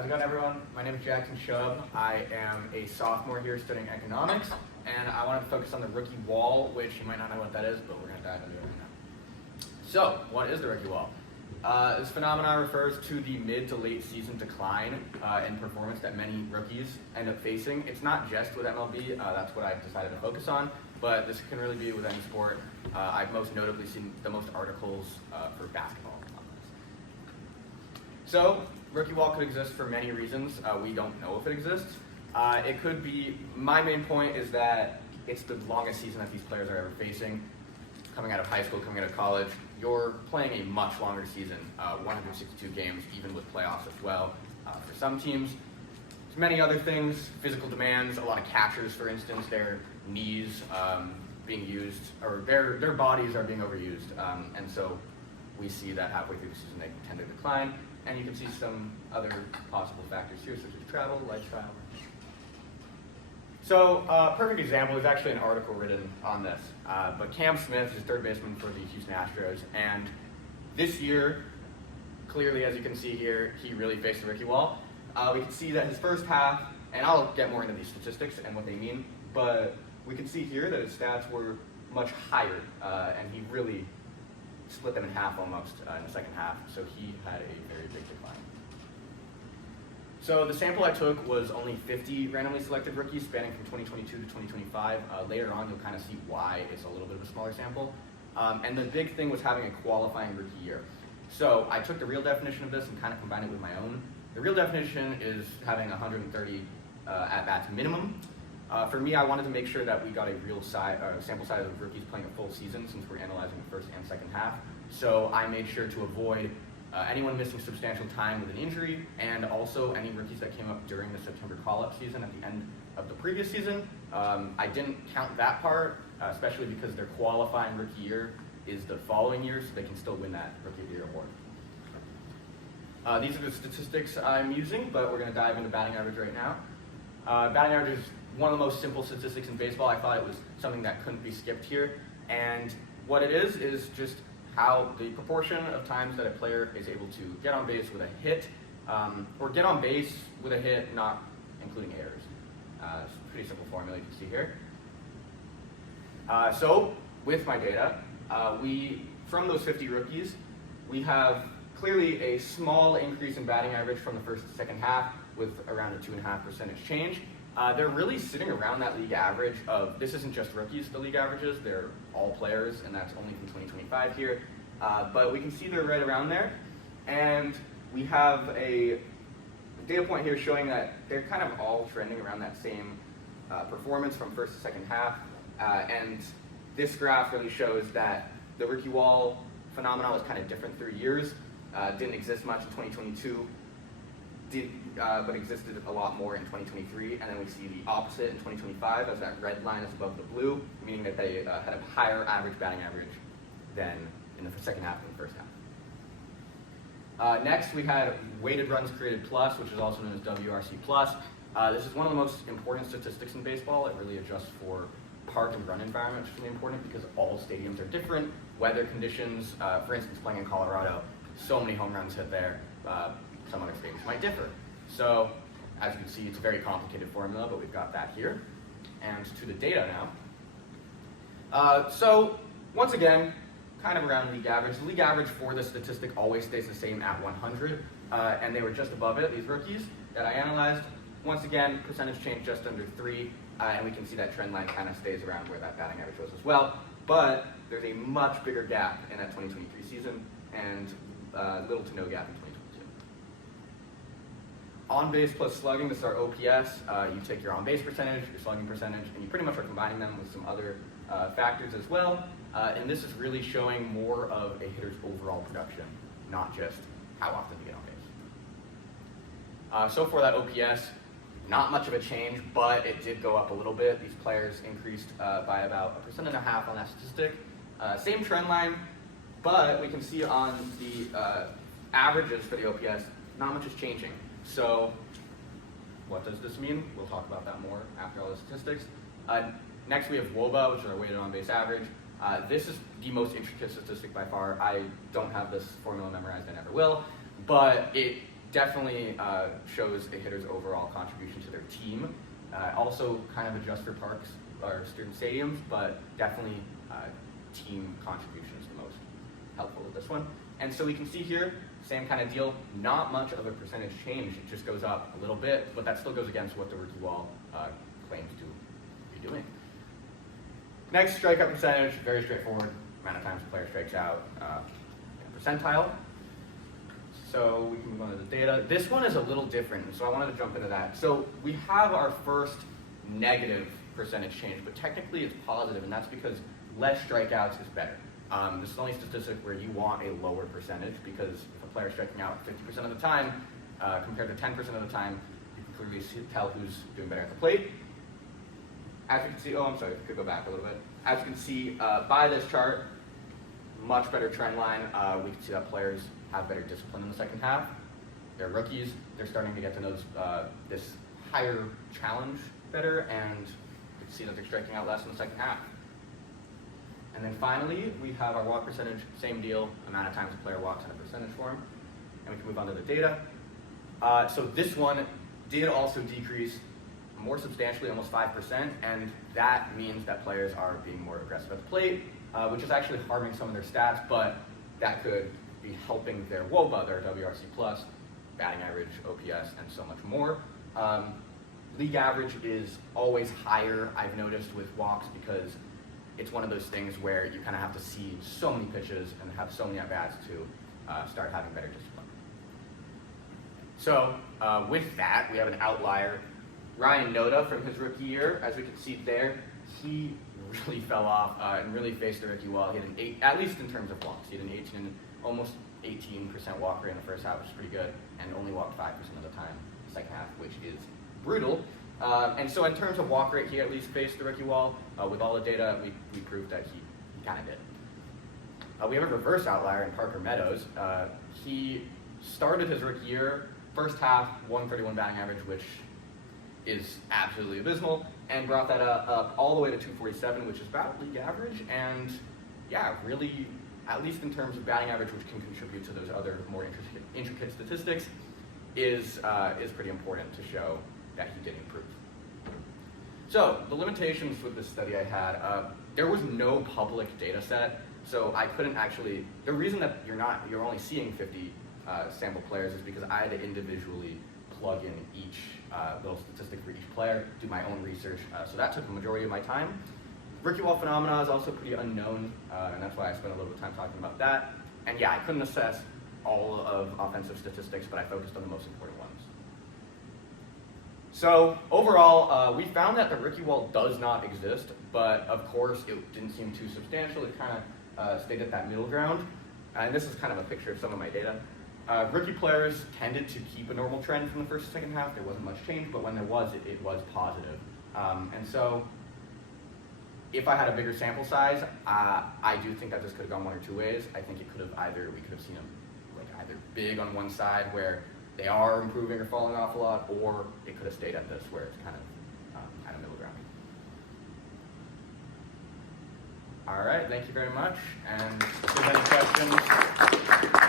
How's it going, everyone? My name is Jackson Shubb. I am a sophomore here studying economics, and I wanted to focus on the rookie wall, which you might not know what that is, but we're going to dive into it right now. So, what is the rookie wall? This phenomenon refers to the mid to late season decline in performance that many rookies end up facing. It's not just with MLB, that's what I've decided to focus on, but this can really be with any sport. I've most notably seen the most articles for basketball on this. So, rookie wall could exist for many reasons. We don't know if it exists. It could be, my main point is that it's the longest season that these players are ever facing. Coming out of high school, coming out of college, you're playing a much longer season, 162 games, even with playoffs as well. For some teams, there's many other things, physical demands, a lot of catchers, for instance, their knees being used, or their bodies are being overused. And so we see that halfway through the season they tend to decline. And you can see some other possible factors here, such as travel, lifestyle. So, perfect example is actually an article written on this. But Cam Smith is third baseman for the Houston Astros, and this year, clearly as you can see here, he really faced the rookie wall. We can see that his first half, and I'll get more into these statistics and what they mean, but we can see here that his stats were much higher, and he really split them in half almost in the second half, so he had a very big decline. So the sample I took was only 50 randomly selected rookies spanning from 2022 to 2025. Later on, you'll kind of see why it's a little bit of a smaller sample. And the big thing was having a qualifying rookie year. So I took the real definition of this and kind of combined it with my own. The real definition is having 130 at-bats minimum. For me, I wanted to make sure that we got a real sample size of rookies playing a full season since we're analyzing the first and second half. So I made sure to avoid anyone missing substantial time with an injury, and also any rookies that came up during the September call-up season at the end of the previous season. I didn't count that part, especially because their qualifying rookie year is the following year, so they can still win that Rookie of the Year award. These are the statistics I'm using, but we're going to dive into batting average right now. Batting average is one of the most simple statistics in baseball. I thought it was something that couldn't be skipped here, and what it is just how the proportion of times that a player is able to get on base with a hit, or get on base with a hit, not including errors. It's a pretty simple formula you can see here. So with my data, from those 50 rookies, we have clearly a small increase in batting average from the first to second half with around a 2.5% change. They're really sitting around that league average of, this isn't just rookies, the league averages, they're all players, and that's only from 2025 here. But we can see they're right around there. And we have a data point here showing that they're kind of all trending around that same performance from first to second half. And this graph really shows that the rookie wall phenomenon was kind of different through years. Didn't exist much in 2022. But existed a lot more in 2023, and then we see the opposite in 2025 as that red line is above the blue, meaning that they had a higher average batting average than in the second half and the first half. Next, we had weighted runs created plus, which is also known as WRC plus. This is one of the most important statistics in baseball. It really adjusts for park and run environment, which is really important because all stadiums are different. Weather conditions, for instance, playing in Colorado, so many home runs hit there. Some other stadiums might differ. So, as you can see, it's a very complicated formula, but we've got that here. And to the data now. So, once again, kind of around league average. The league average for this statistic always stays the same at 100, and they were just above it, these rookies that I analyzed. Once again, percentage change just under 3, and we can see that trend line kind of stays around where that batting average was as well. But there's a much bigger gap in that 2023 season, and little to no gap in 2022. On base plus slugging, this is our OPS. You take your on base percentage, your slugging percentage, and you pretty much are combining them with some other factors as well. And this is really showing more of a hitter's overall production, not just how often you get on base. So for that OPS, not much of a change, but it did go up a little bit. These players increased by about 1.5% on that statistic. Same trend line, but we can see on the averages for the OPS, not much is changing. So what does this mean? We'll talk about that more after all the statistics. Next we have WOBA, which is our weighted on base average. This is the most intricate statistic by far. I don't have this formula memorized, I never will, but it definitely shows a hitter's overall contribution to their team. Also kind of adjust for parks or student stadiums, but definitely team contribution is the most helpful with this one. And so we can see here, same kind of deal, not much of a percentage change, it just goes up a little bit, but that still goes against what the rookie wall claims to be doing. Next, strikeout percentage, very straightforward, amount of times the player strikes out in a percentile. So we can move on to the data. This one is a little different, so I wanted to jump into that. So we have our first negative percentage change, but technically it's positive, and that's because less strikeouts is better. This is the only statistic where you want a lower percentage, because if a player is striking out 50% of the time, compared to 10% of the time, you can clearly tell who's doing better at the plate. As you can see, I'm sorry, could go back a little bit. As you can see by this chart, much better trend line. We can see that players have better discipline in the second half. They're rookies. They're starting to get to know this higher challenge better, and you can see that they're striking out less in the second half. And then finally, we have our walk percentage, same deal, amount of times a player walks in a percentage form. And we can move on to the data. So this one did also decrease more substantially, almost 5%, and that means that players are being more aggressive at the plate, which is actually harming some of their stats, but that could be helping their WOBA, their WRC+, batting average, OPS, and so much more. League average is always higher, I've noticed, with walks, because it's one of those things where you kind of have to see so many pitches and have so many at-bats to start having better discipline. So with that, we have an outlier. Ryan Noda from his rookie year, as we can see there, he really fell off and really faced the rookie wall. He had an 8, at least in terms of walks, he had an 18, almost 18% walk rate in the first half, which is pretty good, and only walked 5% of the time in the second half, which is brutal. And so in terms of walk rate, he at least faced the rookie wall. With all the data, we proved that he kind of did. We have a reverse outlier in Parker Meadows. He started his rookie year, first half, 131 batting average, which is absolutely abysmal, and brought that up all the way to 247, which is about league average, and yeah, really, at least in terms of batting average, which can contribute to those other more intricate statistics, is pretty important to show that he did improve. So the limitations with this study I had, there was no public data set, so I couldn't actually, the reason that you're only seeing 50 sample players is because I had to individually plug in each little statistic for each player, do my own research, so that took the majority of my time. Rookie wall phenomena is also pretty unknown, and that's why I spent a little bit of time talking about that. And yeah, I couldn't assess all of offensive statistics, but I focused on the most important ones. So overall, we found that the rookie wall does not exist, but of course it didn't seem too substantial. It kind of stayed at that middle ground. And this is kind of a picture of some of my data. Rookie players tended to keep a normal trend from the first to second half. There wasn't much change, but when there was, it was positive. And so if I had a bigger sample size, I do think that this could have gone one or two ways. I think it could have we could have seen them like either big on one side where they are improving or falling off a lot, or it could have stayed at this where it's kind of middle ground. All right, thank you very much. And if there's any questions.